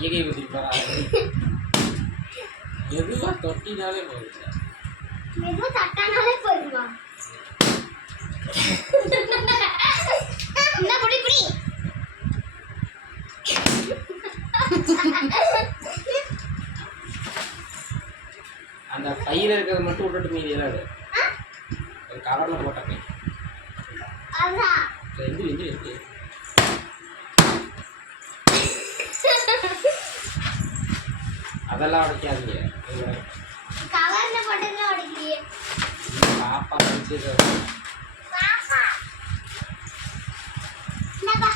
கையை ஊற்றிருப்பாரா மெதுவாக தொட்டினாலே போயிடுச்சு மெதுவாக தட்டானாலே போயிடுமா என்ன குடி குடி அந்த பையில இருக்கிறத மட்டும் விட்டுட்டு மீதி ஏதாவது ஒரு கவரில் போட்டேன் அதான் எந்திரி அதெல்லாம் உடைக்காதீங்க கவர்ல போட்டதுல உடைக்கலையே பாப்பா படிச்சது பாப்பா என்னப்பா